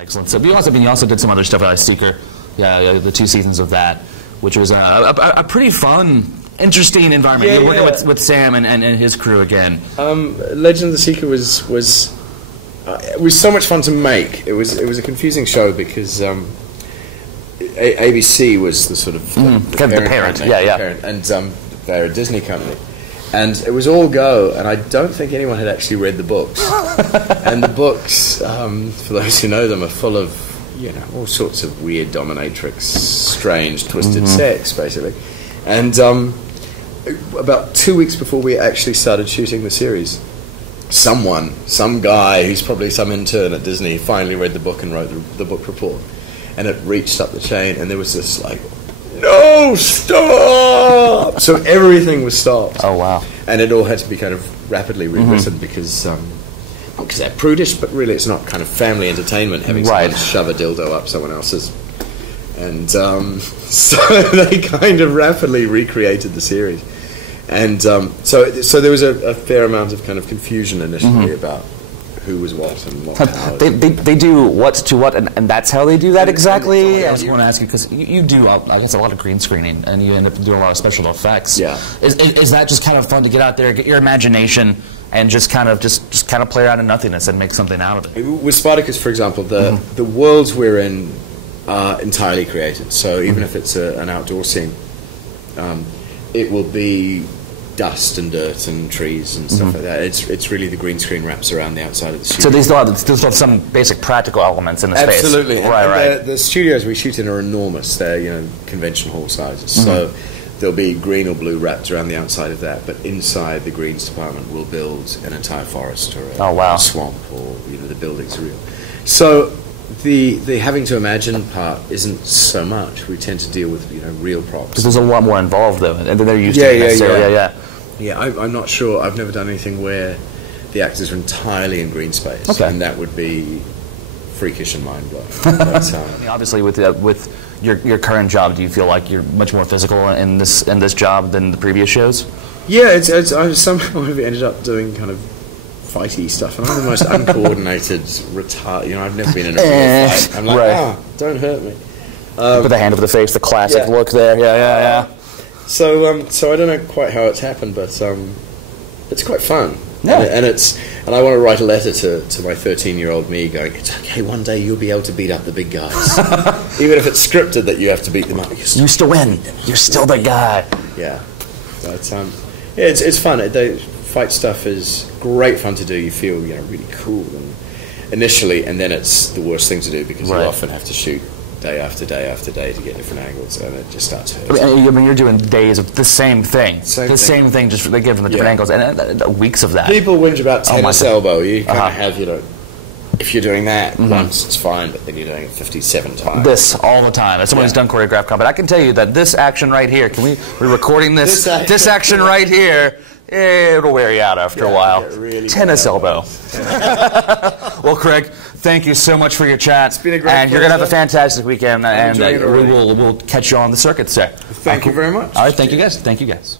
Excellent. So you also did some other stuff at Seeker, the 2 seasons of that, which was a pretty fun, interesting environment. You're working with Sam and his crew again. Legend of the Seeker was so much fun to make. It was a confusing show because ABC was the sort of the parent, parent, and they're a Disney company. And it was all go, and I don't think anyone had actually read the books. And the books, for those who know them, are full of, all sorts of weird dominatrix, strange, twisted sex, basically. And about 2 weeks before we actually started shooting the series, some guy who's probably some intern at Disney finally read the book and wrote the book report. And it reached up the chain, and there was this, no, stop! So everything was stopped. Oh, wow. And it all had to be kind of rapidly rewritten because they're prudish, but really it's not kind of family entertainment having someone shove a dildo up someone else's. And so they kind of rapidly recreated the series. And so there was a fair amount of kind of confusion initially about who was what and what how. They do what to what, and that's how they do that exactly? I just want to ask you, because you do, I guess, a lot of green screening, and you end up doing a lot of special effects. Yeah. Is that just kind of fun to get out there, get your imagination, and just kind of play around in nothingness and make something out of it? With Spartacus, for example, the worlds we're in are entirely created. So even if it's an outdoor scene, it will be dust and dirt and trees and stuff like that. It's really the green screen wraps around the outside of the studio. So they still have some basic practical elements in the space. Absolutely. Right. The studios we shoot in are enormous. They're convention hall sizes. So there'll be green or blue wrapped around the outside of that, but inside the greens department we'll build an entire forest or a swamp, or the buildings are real. So the having to imagine part isn't so much. We tend to deal with real props. Because there's a lot more involved though, and they're used to it. Yeah, I'm not sure. I've never done anything where the actors are entirely in green space, and that would be freakish and mind-blowing. But, obviously, with your current job, do you feel like you're much more physical in this job than the previous shows? Yeah, I somehow have ended up doing kind of fighty stuff, and I'm the most uncoordinated retard. I've never been in a real fight. I'm like, don't hurt me. Put the hand over the face, the classic look there. Yeah. So I don't know quite how it's happened, but it's quite fun. Yeah. And I want to write a letter to my 13-year-old me going, it's okay, one day you'll be able to beat up the big guys. Even if it's scripted that you have to beat them up. You still win. You're still the guy. Yeah. But it's fun. The fight stuff is great fun to do. You feel really cool initially, and then it's the worst thing to do because you often have to shoot day after day after day to get different angles, and it just starts hurting. I mean, you're doing days of the same thing. Same thing, just they get from the different angles, and weeks of that. People whinge about tennis elbow. You kind of have, if you're doing that once, it's fine, but then you're doing it 57 times. This all the time. As someone who's done choreographed combat, I can tell you that this action right here, we're recording this action right here, it'll wear you out after a while. Really tennis elbow. Well, Craig, thank you so much for your chat. It's been a great And you're going to have a fantastic weekend, and we'll catch you on the circuits there. Thank you very much. All right, thank you guys.